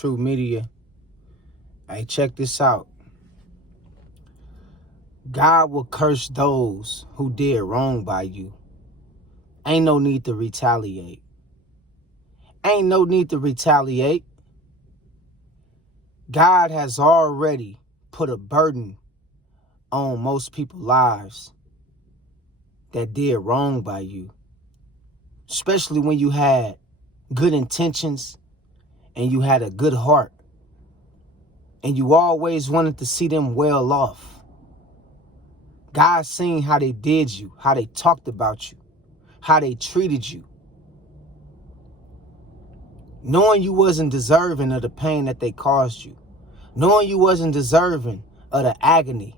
True Media. Hey, check this out. God will curse those who did wrong by you. Ain't no need to retaliate. Ain't no need to retaliate. God has already put a burden on most people's lives that did wrong by you. Especially when you had good intentions and you had a good heart. And you always wanted to see them well off. God seen how they did you, how they talked about you, how they treated you. Knowing you wasn't deserving of the pain that they caused you. Knowing you wasn't deserving of the agony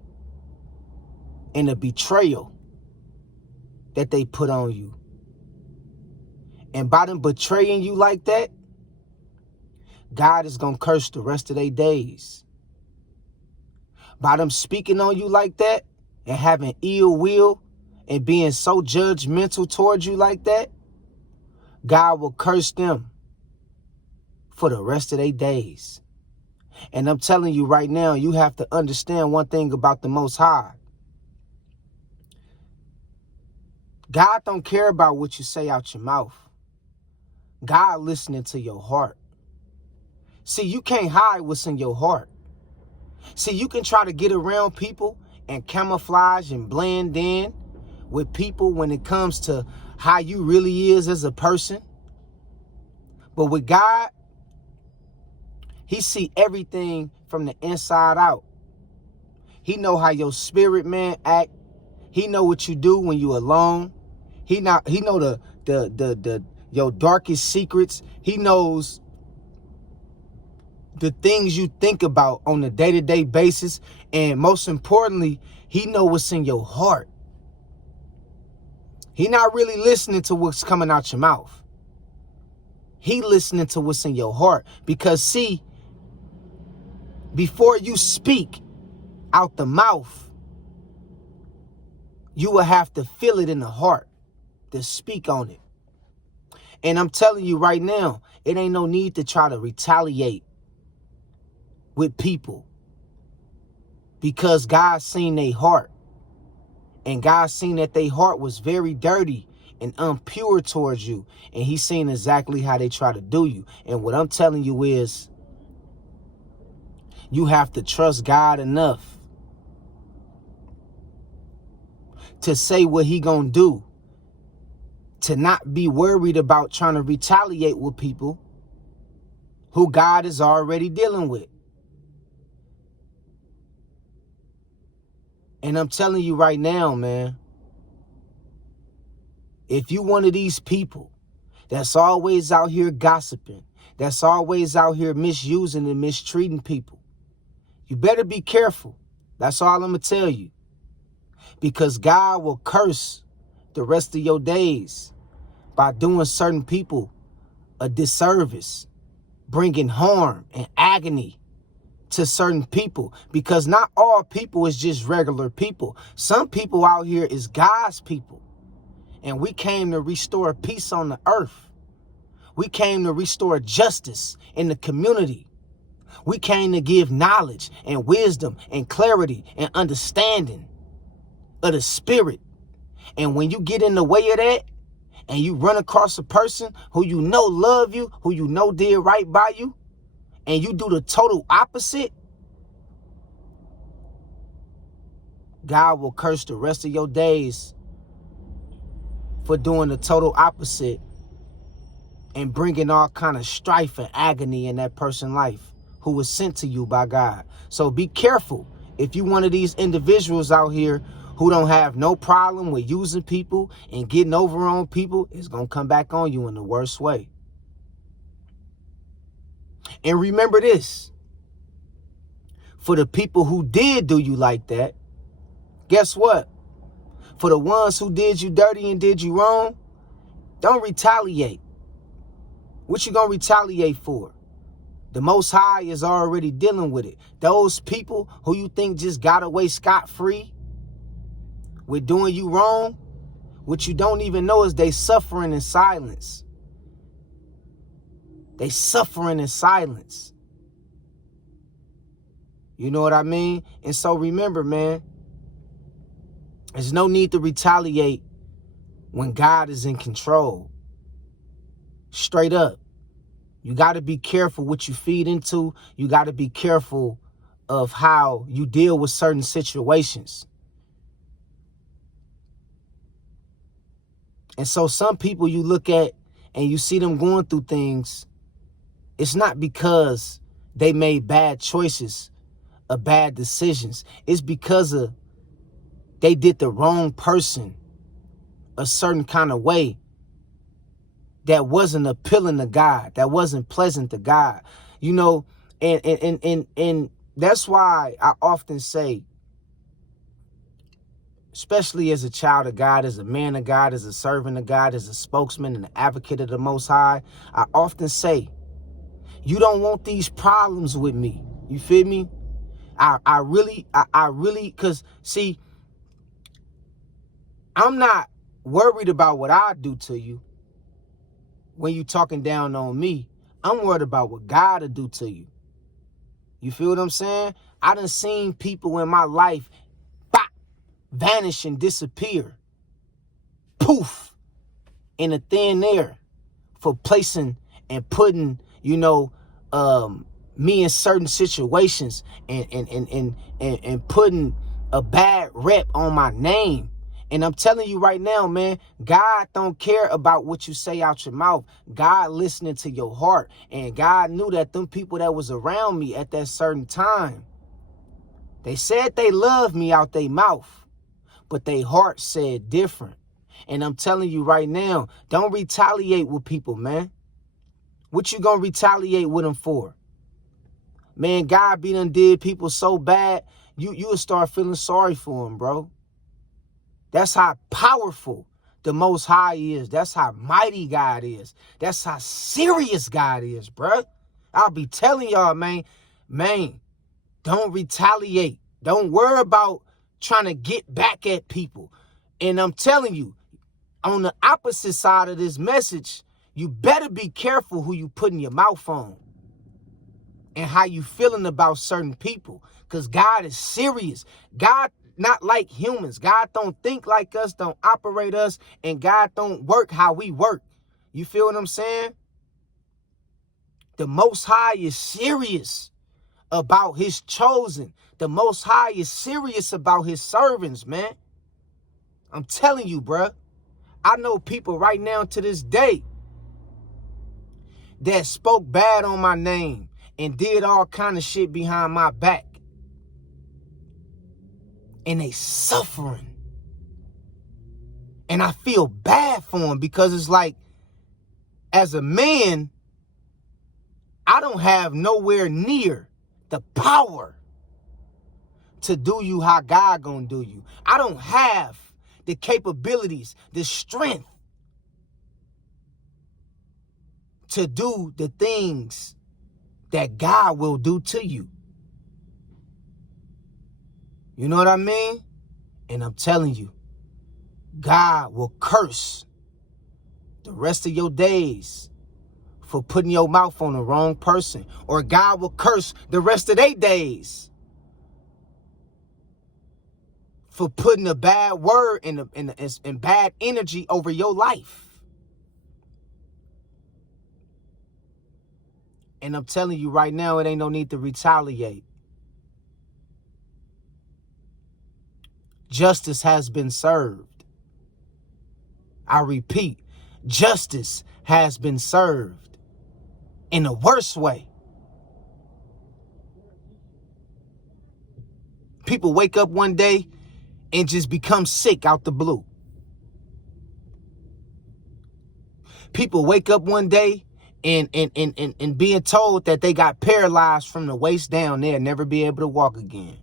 and the betrayal that they put on you. And by them betraying you like that, God is going to curse the rest of their days. By them speaking on you like that and having ill will and being so judgmental towards you like that, God will curse them for the rest of their days. And I'm telling you right now, you have to understand one thing about the Most High. God don't care about what you say out your mouth. God listening to your heart. See, you can't hide what's in your heart. See, you can try to get around people and camouflage and blend in with people when it comes to how you really is as a person. But with God, He see everything from the inside out. He know how your spirit man act. He know what you do when you alone. He know your darkest secrets. He knows the things you think about on a day-to-day basis. And most importantly, He know what's in your heart. He not really listening to what's coming out your mouth. He listening to what's in your heart. Because see, before you speak out the mouth, you will have to feel it in the heart to speak on it. And I'm telling you right now, it ain't no need to try to retaliate with people, because God seen their heart, and God seen that their heart was very dirty and impure towards you, and He seen exactly how they try to do you. And what I'm telling you is, you have to trust God enough to say what He gonna do, to not be worried about trying to retaliate with people who God is already dealing with. And I'm telling you right now, man, if you one of these people that's always out here gossiping, that's always out here misusing and mistreating people, you better be careful. That's all I'm going to tell you. Because God will curse the rest of your days by doing certain people a disservice, bringing harm and agony to certain people. Because not all people is just regular people. Some people out here is God's people. And we came to restore peace on the earth. We came to restore justice in the community. We came to give knowledge and wisdom and clarity and understanding of the spirit. And when you get in the way of that, and you run across a person who you know love you, who you know did right by you, and you do the total opposite, God will curse the rest of your days for doing the total opposite and bringing all kind of strife and agony in that person's life who was sent to you by God. So be careful. If you one of these individuals out here who don't have no problem with using people and getting over on people, it's going to come back on you in the worst way. And remember this, for the people who did do you like that, guess what? For the ones who did you dirty and did you wrong, don't retaliate. What you going to retaliate for? The Most High is already dealing with it. Those people who you think just got away scot-free with doing you wrong, what you don't even know is they suffering in silence. They suffering in silence. You know what I mean? And so remember, man, there's no need to retaliate when God is in control. Straight up. You got to be careful what you feed into. You got to be careful of how you deal with certain situations. And so some people you look at and you see them going through things, it's not because they made bad choices or bad decisions. It's because of they did the wrong person a certain kind of way that wasn't appealing to God, that wasn't pleasant to God. You know, and that's why I often say, especially as a child of God, as a man of God, as a servant of God, as a spokesman and an advocate of the Most High, I often say, you don't want these problems with me. You feel me? I really, because see, I'm not worried about what I do to you when you talking down on me. I'm worried about what God will do to you. You feel what I'm saying? I done seen people in my life bop, vanish and disappear. Poof, in a thin air for placing and putting, me in certain situations and putting a bad rep on my name. And I'm telling you right now, man, God don't care about what you say out your mouth. God listening to your heart. And God knew that them people that was around me at that certain time, they said they loved me out their mouth, but their heart said different. And I'm telling you right now, don't retaliate with people, man. What you gonna retaliate with them for? Man, God be done did people so bad, you'll start feeling sorry for them, bro. That's how powerful the Most High is. That's how mighty God is. That's how serious God is, bro. I'll be telling y'all, man, don't retaliate. Don't worry about trying to get back at people. And I'm telling you, on the opposite side of this message, you better be careful who you putting your mouth on and how you feeling about certain people, because God is serious. God not like humans. God don't think like us, don't operate us, and God don't work how we work. You feel what I'm saying? The Most High is serious about his chosen. The Most High is serious about his servants, man. I'm telling you, bruh. I know people right now to this day that spoke bad on my name and did all kind of shit behind my back. And they suffering. And I feel bad for them, because it's like, as a man, I don't have nowhere near the power to do you how God gonna do you. I don't have the capabilities, the strength to do the things that God will do to you. You know what I mean? And I'm telling you, God will curse the rest of your days for putting your mouth on the wrong person. Or God will curse the rest of their days for putting a bad word and bad energy over your life. And I'm telling you right now, it ain't no need to retaliate. Justice has been served. I repeat, justice has been served in a worse way. People wake up one day and just become sick out the blue. People wake up one day and being told that they got paralyzed from the waist down, they'll never be able to walk again.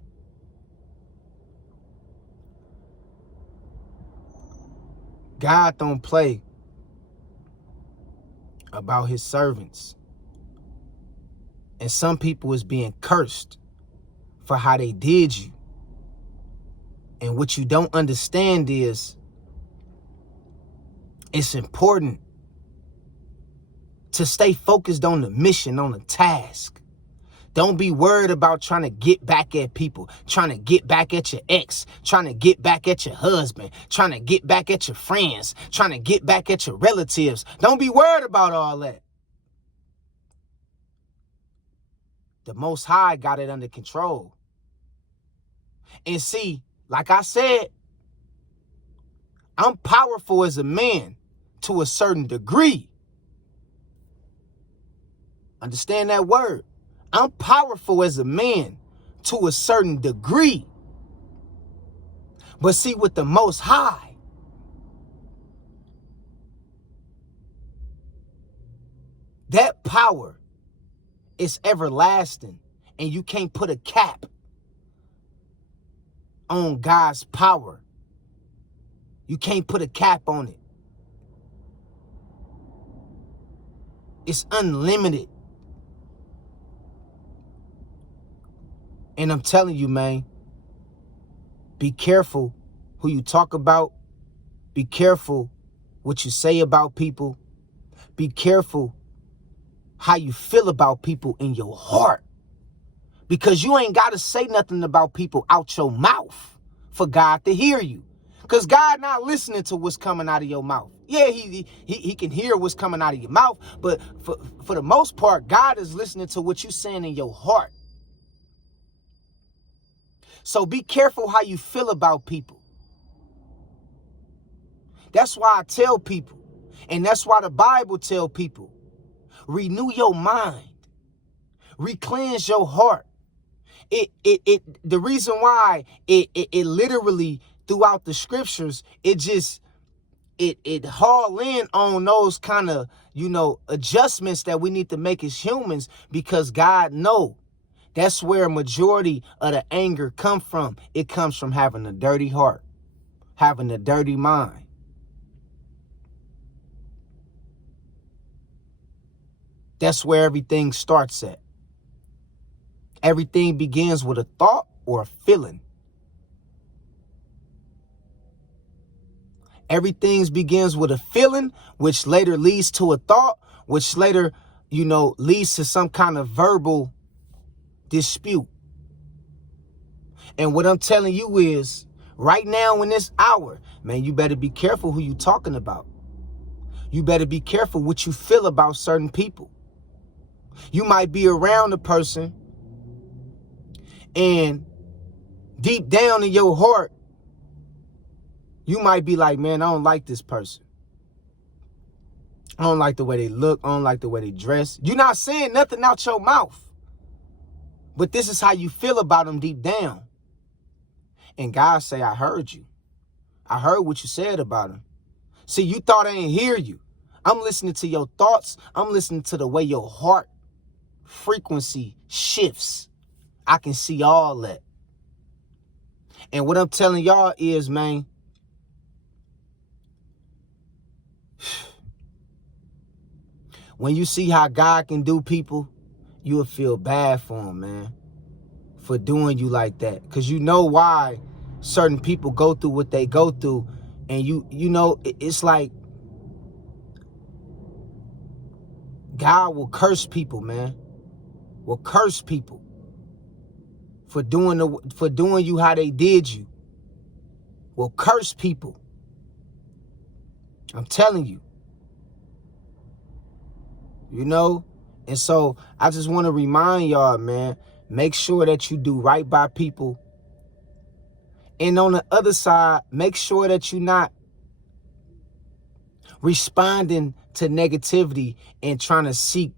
God don't play about his servants. And some people is being cursed for how they did you. And what you don't understand is, it's important to stay focused on the mission, on the task. Don't be worried about trying to get back at people, trying to get back at your ex, trying to get back at your husband, trying to get back at your friends, trying to get back at your relatives. Don't be worried about all that. The Most High got it under control. And see, like I said, I'm powerful as a man to a certain degree. Understand that word? I'm powerful as a man to a certain degree. But see, with the Most High, that power is everlasting, and you can't put a cap on God's power. You can't put a cap on it. It's unlimited. And I'm telling you, man, be careful who you talk about. Be careful what you say about people. Be careful how you feel about people in your heart. Because you ain't got to say nothing about people out your mouth for God to hear you. Because God not listening to what's coming out of your mouth. Yeah, he can hear what's coming out of your mouth. But for the most part, God is listening to what you're saying in your heart. So be careful how you feel about people. That's why I tell people, and that's why the Bible tell people, renew your mind, re-cleanse your heart. The reason why it literally throughout the scriptures, it haul in on those kind of, adjustments that we need to make as humans, because God know that's where a majority of the anger come from. It comes from having a dirty heart, having a dirty mind. That's where everything starts at. Everything begins with a thought or a feeling. Everything begins with a feeling, which later leads to a thought, which later, leads to some kind of verbal dispute. And what I'm telling you is, right now in this hour, man, you better be careful who you talking about. You better be careful what you feel about certain people. You might be around a person, and deep down in your heart, you might be like, man, I don't like this person. I don't like the way they look. I don't like the way they dress. You're not saying nothing out your mouth, but this is how you feel about them deep down. And God say, I heard you. I heard what you said about him. See, you thought I didn't hear you. I'm listening to your thoughts. I'm listening to the way your heart frequency shifts. I can see all that. And what I'm telling y'all is, man, when you see how God can do people, you will feel bad for him, man, for doing you like that. Because you know why certain people go through what they go through. And it's like God will curse people, man. Will curse people for doing you how they did you. Will curse people. I'm telling you. And so I just want to remind y'all, man, make sure that you do right by people. And on the other side, make sure that you're not responding to negativity and trying to seek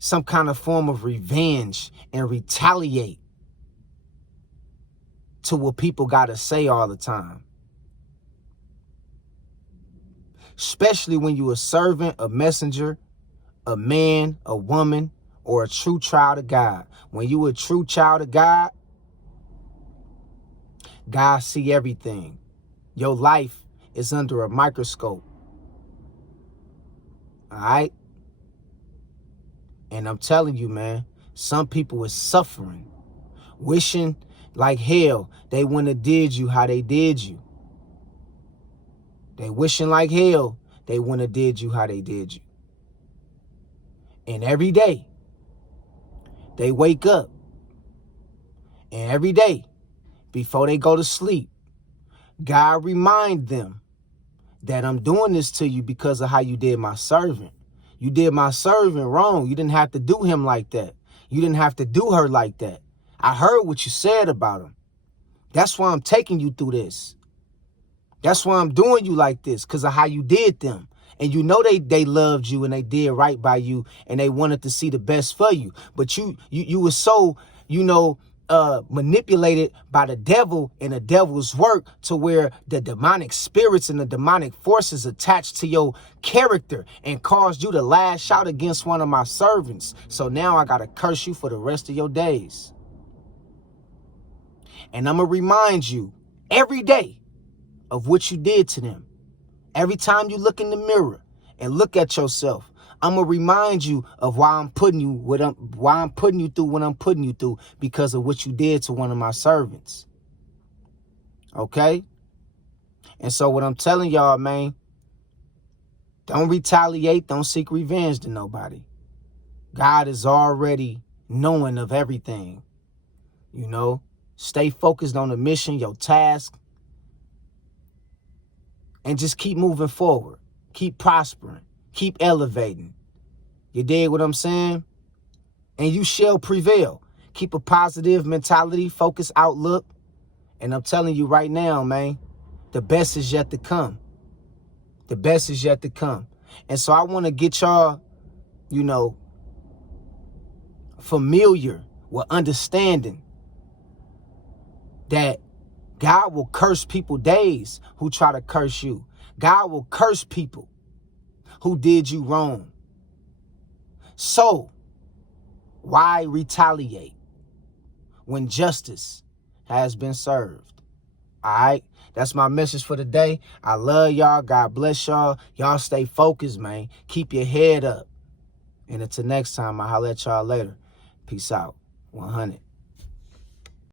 some kind of form of revenge and retaliate to what people got to say all the time. Especially when you're a servant, a messenger, a man, a woman, or a true child of God. When you a true child of God, God see everything. Your life is under a microscope. All right? And I'm telling you, man, some people is suffering, wishing like hell they wouldn't have did you how they did you. They wishing like hell they wouldn't have did you how they did you. And every day, They wake up, and every day before they go to sleep, God remind them that I'm doing this to you because of how you did my servant. You did my servant wrong. You didn't have to do him like that. You didn't have to do her like that. I heard what you said about him. That's why I'm taking you through this. That's why I'm doing you like this, because of how you did them. And you know they loved you and they did right by you and they wanted to see the best for you. But you were so, manipulated by the devil and the devil's work to where the demonic spirits and the demonic forces attached to your character and caused you to lash out against one of my servants. So now I got to curse you for the rest of your days. And I'm going to remind you every day of what you did to them. Every time you look in the mirror and look at yourself, I'm gonna remind you of why I'm putting you through what I'm putting you through because of what you did to one of my servants. Okay? And so what I'm telling y'all, man, don't retaliate, don't seek revenge to nobody. God is already knowing of everything. Stay focused on the mission, your task, and just keep moving forward. Keep prospering. Keep elevating. You dig what I'm saying? And you shall prevail. Keep a positive mentality, focus, outlook. And I'm telling you right now, man, the best is yet to come. The best is yet to come. And so I want to get y'all, familiar with understanding that God will curse people days who try to curse you. God will curse people who did you wrong. So, why retaliate when justice has been served? All right? That's my message for today. I love y'all. God bless y'all. Y'all stay focused, man. Keep your head up. And until next time, I'll holler at y'all later. Peace out. 100.